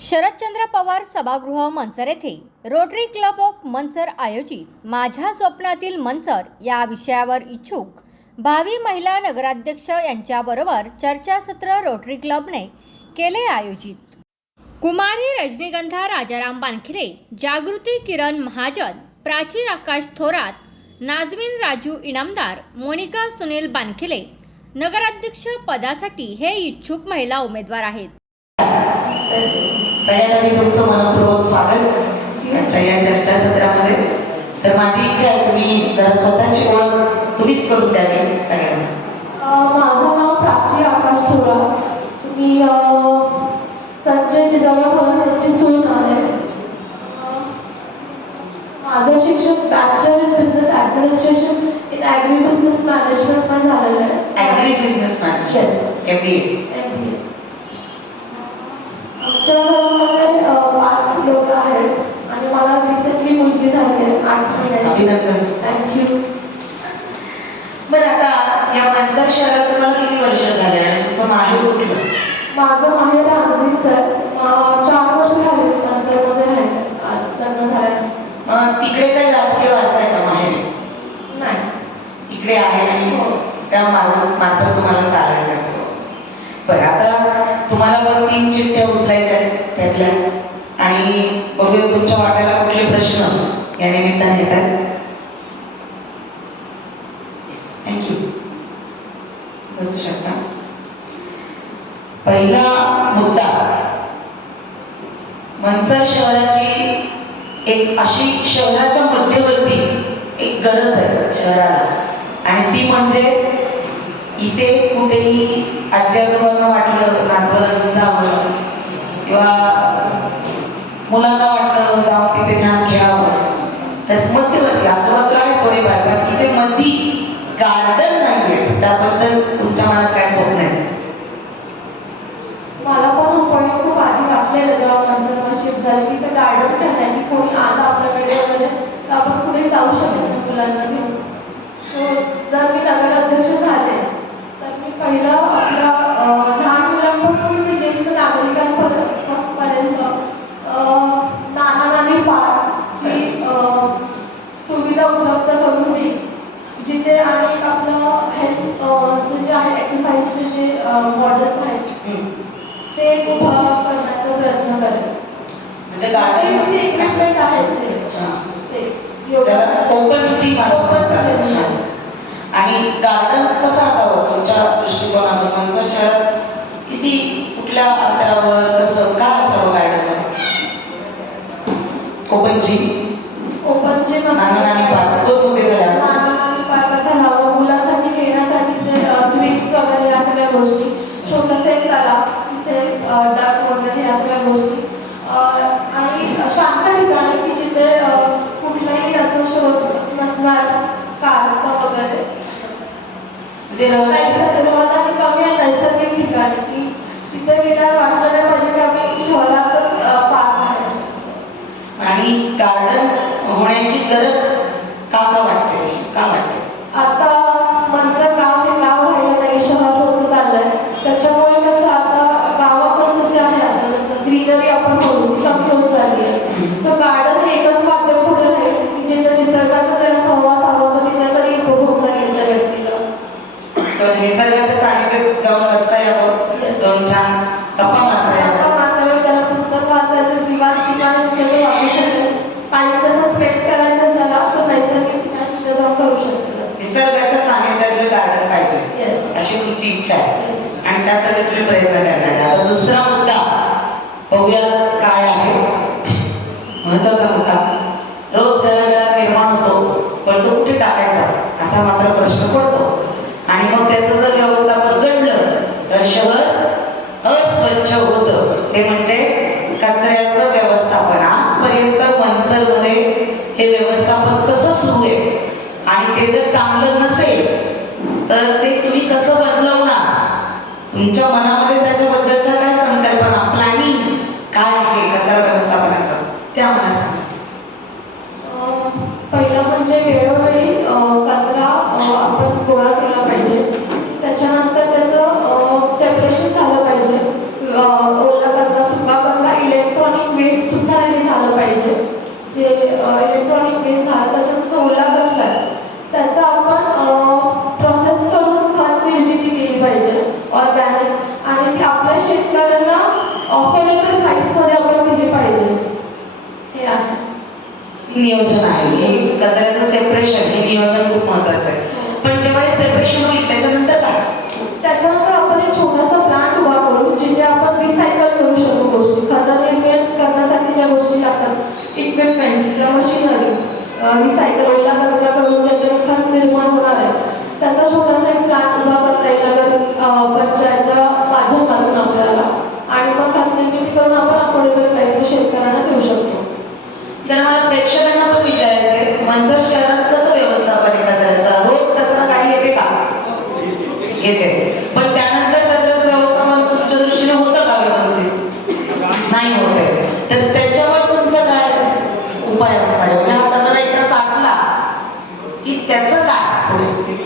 शरदचंद्र पवार सभागृह मंचर येथे rotary club of Manchar आयोजित माझ्या स्वप्नातील मंचर या विषयावर इच्छुक भावी महिला नगराध्यक्ष यांच्याबरोबर चर्चासत्र रोटरी क्लबने केले आयोजित. कुमारी रजनीगंधा राजाराम बानखिरे जागृती किरण महाजन प्राची आकाश थोरात नाजमीन राजू इनामदार मोनिका सुनील बानखिले नगराध्यक्ष पदासाठी हे इच्छुक महिला उमेदवार आहेत. सगळ्यात आधी तुमचं मनपूर्वक स्वागत. आजच्या या चर्चासत्रामध्ये तर माझी इच्छा आहे तुम्ही जरा स्वतःची ओळख तुम्हीच करून द्यावी सगळ्यांना. माझं नाव प्राची आकाश थोरा. मी संजय जिजाऊ थोरात यांची सून आहे. माझं शिक्षण bachelor in business administration in agri business management पण झालेलं आहे. Agri business Yes. M B A M B A आमच्या घरामध्ये अ, पाच लोक आहेत आणि मला अभिनंदन थँक्यू बरं आता या मांजर शहरात तुम्हाला किती वर्ष झाले आणि तुमचं माहेर कुठलं? माझं माहेर आजमीच आहे. चार वर्ष झाले नंतरमध्ये आहे. लग्न झालं. तिकडे काही राजकीय वारसा आहे का माहेर? नाही. इकडे आहे आणि हो. त्या मात्र तुम्हाला चालायचं. बरं आता तुम्हाला पण तीन चिठ्ठ्या उचलायच्या आहेत त्यातल्या. आणि बघूया तुमच्या वाट्याला कुठले प्रश्न. करता येतात. थँक्यू बसू शकता. पहिला मुद्दा मंचर शहराची एक अशी शहराच्या मध्यवर्ती एक गरज आहे शहराला. आणि ती म्हणजे इथे कुठेही आजी आजोबांना वाटलं नातवाला जावं किंवा मुलांना वाटलं जावं तिथे छान खेळावं. तर मध्यवर्ती आजूबाजूला आहे थोडे पण इथे मधी गार्डन नाहीये. त्याबद्दल तुमच्या मनात काय स्वप्न आहे? मला पण हा पॉईंट खूप आधी वाटलेलं जेव्हा माझं शिफ्ट झालं की तर गार्डन काय नाही कोणी आलं आपल्याकडे वगैरे तर आपण कुठे जाऊ शकत नाही मुलांना घेऊन. सो जर मी नगराध्यक्ष झाले तर मी पहिलं आपल्या अं, लहान मुलांपासून ते ज्येष्ठ नागरिकांपर्यंत नाना नानी पार्कची अं, सुविधा उपलब्ध करून देईल जिथे आणि आपलं हेल्थ जे आहे एक्सरसाइजचे जे मॉडेल्स आहेत ते उभा करण्याचा प्रयत्न करेल म्हणजे गार्डन इक्विपमेंट आहेत. जे. ते योगा त्याला ओपन जिम असं Open म्हणतात. gym, yes. आणि गार्डन कसं असावं? तुमच्या दृष्टिकोनातून तुमचं शहरात किती कुठल्या अंतरावर कसं काय असावं garden open gym open gym Nana Nani park दोन मुद्दे झाले अजून. नाना नानी पार्क असायला मुलांसाठी खेळण्यासाठी ते स्विंग्स वगैरे या सगळ्या गोष्टी छोटंसं एक तलाव तिथे डक वगैरे या सगळ्या गोष्टी अं, आणि शांत ठिकाणी की जिथे अं, कुठलाही असं शोध नसणार कार्स वगैरे म्हणजे रहदारी आणि कमी आहे नैसर्गिक ठिकाणी की तिथे गेल्यावर वाटलं नाही पाहिजे की आम्ही शहरातच पार्क आहे आणि गार्डन होण्याची गरज का का वाटते? का वाटते आता मंचं गाव हे गाव राहिलं नाही शहर होत चाललंय त्याच्यामुळे कसं आता गावं पण कसे आहे आता जसं ग्रीनरी आपण बोलू ती कमी होत चालली आहे सो गार्डन हे एकच माध्यम पुढे राहील की जिथे निसर्गाचा ज्याला सहवास हवा होता तिथे तरी उपभोगता येईल त्या व्यक्तीला तर निसर्गाच्या सानिध्यात जाऊन बसता यावं. जाऊन छान गप्पा मारता यावं ज्याला पुस्तक वाचायचं दिवाण ठिकाणी तिथे वाचू शकेल टाइम कसं स्पेंड करायचं ज्याला तो नैसर्गिक ठिकाणी तिथे जाऊन करू शकेल निसर्गाच्या सानिध्यातलं गार्डन पाहिजे. अशी तुमची इच्छा आहे. आणि त्यासाठी तुम्ही प्रयत्न करणार. आता दुसरा मुद्दा. बघूया काय आहे. महत्त्वाचा मुद्दा. रोज घराघरात निर्माण होतो पण तो कुठे टाकायचा? असा मात्र प्रश्न पडतो. आणि मग त्याचं जर व्यवस्थापन घडलं तर शहर अस्वच्छ होतं. ते म्हणजे कचऱ्याचं व्यवस्थापन. आजपर्यंत मंचरमध्ये हे व्यवस्थापन कसं सुरू आहे? आणि ते जर चांगलं नसेल तर ते तुम्ही कसं बदलवणार? तुमच्या मनामध्ये त्याच्याबद्दलच्या काय संकल्पना प्लॅनिंग काय आहे कचरा व्यवस्थापनाचं? त्या मला सांगा. अं, पहिलं म्हणजे वेळ त्याच्यानंतर त्याचं सेपरेशन झालं पाहिजे. ओला कचरा सुका कचरा इलेक्ट्रॉनिक वेस्ट सुद्धा हे झालं पाहिजे. जे इलेक्ट्रॉनिक वेस्ट झालं त्याच्यानंतर ओला कचरा त्याचा आपण प्रोसेस करून खत निर्मिती केली पाहिजे ऑर्गॅनिक आणि ते आपल्या शेतकऱ्यांना अफोर्डेबल प्राईसमध्ये आपण दिली पाहिजे. हे आहे. नियोजन आहे. कचऱ्याचं सेपरेशन हे नियोजन खूप महत्वाचं आहे. हो. पण जेव्हा हे सेपरेशन होईल त्याच्यानंतर त्याच्यामुळे आपण एक छोटासा प्लांट उभा करू जिथे आपण रिसायकल करू शकू गोष्टी. खत निर्माण करण्यासाठी ज्या गोष्टी लागतात इक्विपमेंट्स किंवा मशिनरीज रिसायकल ओला कचरा करून त्याच्यावर खत निर्माण होणार आहे त्याचा छोटासा एक प्लांट उभा करता येईल. अगर पंचायतच्या माध्यमातून आपल्याला आणि मग खत निर्मिती करून आपण अफोर्डेबल प्राईसवर शेतकऱ्यांना देऊ शकतो तर मला प्रेक्षकांना पण विचारायचं आहे मंचर शहरात कसं व्यवस्थापन आहे कचऱ्याचा रोज कचरा गाडी येते का येते पण त्यानंतर कचऱ्याचं व्यवस्थापन तुमच्या दृष्टीने होतं का व्यवस्थित नाही होत आहे तर त्याच्यावर तुमचा काय उपाय असणार आहे म्हणजे हा कचरा एकदा साठला की त्याचं काय पुढे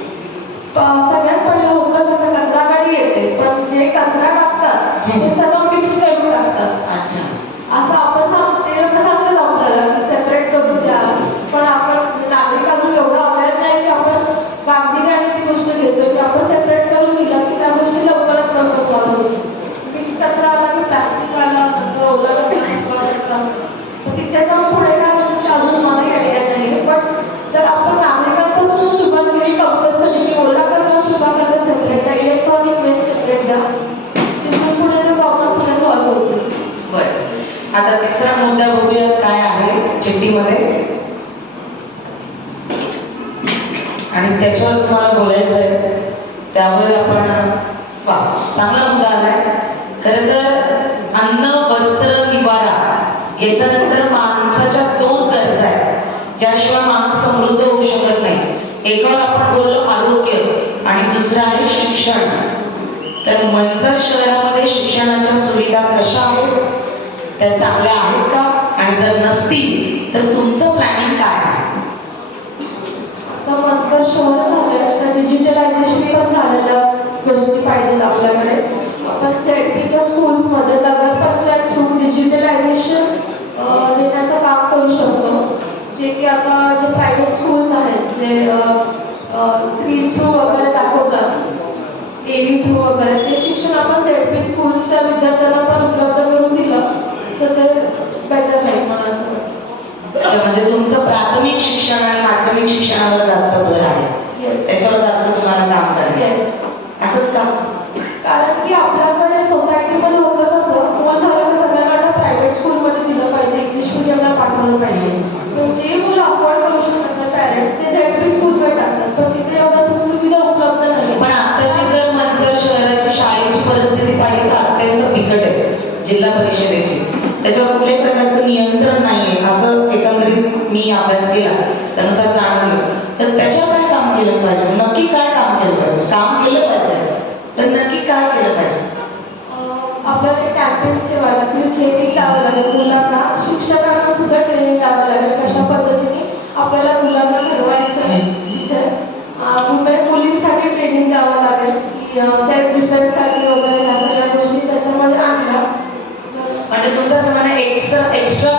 प- सगळ्यात पहिलं होतं कसं कचरा गाडी येते पण जे कचरा टाकतात ते सगळं मिक्स करून टाकतात अच्छा असं आपण सांग ते लोक सांगतात आपल्याला की सेपरेट करून द्या पण आपण नागरिक अजून एवढं अवेअर नाही की आपण गांभीर्याने ती गोष्ट घेतो की आपण सेपरेट करून दिलं की त्या गोष्टी लवकरात लवकर सॉल्व्ह होतील मिक्स कचरा आला की प्लास्टिक आला नंतर ओला कचरा असतो तर तिथे जाऊन पुढे काय म्हणतात ते अजून मलाही आयडिया नाही पण जर आपण नागरिकांपासून सुरुवात केली कंपल्सरी की ओला कचरा सुरुवात करता सेपरेट द्या इलेक्ट्रॉनिक वेस्ट सेपरेट द्या तिथून पुढे ते प्रॉब्लेम पुढे सॉल्व्ह होतील बरं आता तिसरा मुद्दा बघूयात काय आहे चिठ्ठीमध्ये आणि त्याच्यावर तुम्हाला बोलायचं आहे त्यावर आपण वा चांगला मुद्दा आलाय. खरं तर अन्न वस्त्र निवारा याच्यानंतर माणसाच्या दोन गरजा आहेत. ज्याशिवाय माणूस समृद्ध होऊ शकत नाही. एकावर आपण बोललो आरोग्य आणि दुसरं आहे शिक्षण. तर मंचर शहरामध्ये शिक्षणाच्या सुविधा कशा आहेत? त्या चांगल्या आहेत का? आणि जर नसतील तर तुमचं प्लॅनिंग काय तर शहर झालं तर डिजिटलायझेशन पण झालेलं गोष्टी पाहिजेत आपल्याकडे. आपण झेडपीच्या स्कूल्समध्ये नगर पंचायत थ्रू डिजिटलायझेशन देण्याचं काम करू शकतो. जे की आता जे प्रायव्हेट स्कूल्स आहेत जे स्क्रीन थ्रू वगैरे दाखवतात एव्ही थ्रू वगैरे ते शिक्षण आपण झेडपी स्कूल्सच्या विद्यार्थ्यांना पण उपलब्ध करून दिलं तर ते बेटर राहील मला असं तर म्हणजे तुमचं प्राथमिक शिक्षण आणि माध्यमिक शिक्षणावर जास्त भर आहे. त्याच्यावर जास्त तुम्हाला काम करायचं असंच का? कारण की आपल्याकडे सोसायटीमध्ये होतं कसं मुलं झालं की सगळ्यांना प्रायव्हेट स्कूलमध्ये दिलं पाहिजे. इंग्लिश मिडियमला पाठवलं पाहिजे. जे मुलं अफोर्ड करू शकतात ना पॅरेंट्स ते झेडपी स्कूलमध्ये टाकतात. पण तिथे एवढ्या सुखसुविधा उपलब्ध नाही पण आताची जर मंचर शहराची शाळेची परिस्थिती पाहिली तर अत्यंत बिकट आहे जिल्हा परिषदेची. त्याच्यावर कुठल्याही प्रकारचं नियंत्रण नाहीये. असं मी अभ्यास केला त्यानुसार जाणवलं तर त्याच्यावर काय काम केलं पाहिजे? नक्की काय काम केलं पाहिजे? काम केलं पाहिजे. तर नक्की काय केलं पाहिजे? आपल्याला कॅम्पेन्स ठेवायला लागतील ट्रेनिंग द्यावं लागेल. मुलांना शिक्षकांना सुद्धा ट्रेनिंग द्यावं लागेल. कशा पद्धतीने आपल्याला मुलांना घडवायचं आहे मुलींसाठी ट्रेनिंग द्यावं लागेल. की सेल्फ डिफेन्ससाठी वगैरे ह्या सगळ्या गोष्टी त्याच्यामध्ये आणल्या. म्हणजे तुमचं असं एक्स्ट्रा एक्स्ट्रा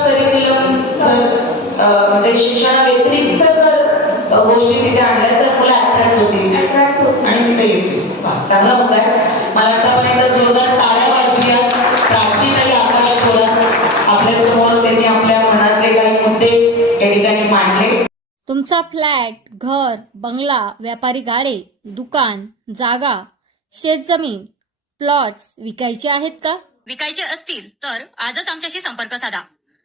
जर अं, म्हणजे शिक्षणाव्यतिरिक्त जर अं, गोष्टी तिथे आणल्या तर मुलं अट्रॅक्ट होतील. अट्रॅक्ट होत आणि तिथे येतील. चांगला मुद्दा आहे. मला आतापर्यंत जोरदार टाळ्या वाजूया प्राचीन आणि आकाश थोरात आपल्यासमोर त्यांनी आपल्या मनातले काही मुद्दे या ठिकाणी मांडले. तुमचा फ्लॅट घर बंगला व्यापारी गाडे दुकान जागा शेतजमीन प्लॉट्स विकायचे आहेत का? विकायचे असतील तर आजच आमच्याशी संपर्क साधा.